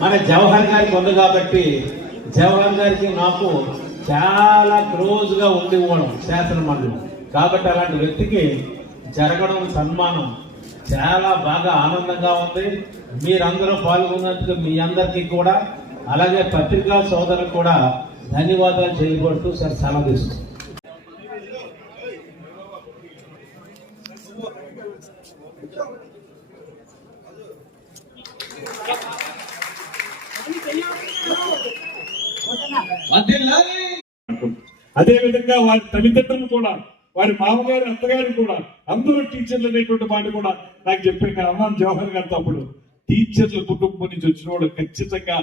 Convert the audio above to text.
మన జవహర్ గారికి ఉంది కాబట్టి జవహర్ గారికి నాకు చాలా క్లోజ్ గా ఉండిపోవడం శాసన మండలి కాబట్టి అలాంటి వ్యక్తికి జరగడం సన్మానం చాలా బాగా ఆనందంగా ఉంది. మీరందరూ పాల్గొన్నందుకు మీ అందరికీ కూడా అలాగే పత్రికా సోదరులకు కూడా ధన్యవాదాలు చేయబడుతూ సార్ సెలవు తీసుకుంటాం. అదే విధంగా వారి తల్లిదండ్రులు కూడా వారి మామగారు అత్తగారు కూడా అందరూ టీచర్లు అనేటువంటి మాట కూడా నాకు చెప్పాను. అన్నాను జవహర్ గారితో అప్పుడు టీచర్ల కుటుంబం నుంచి వచ్చిన వాడు ఖచ్చితంగా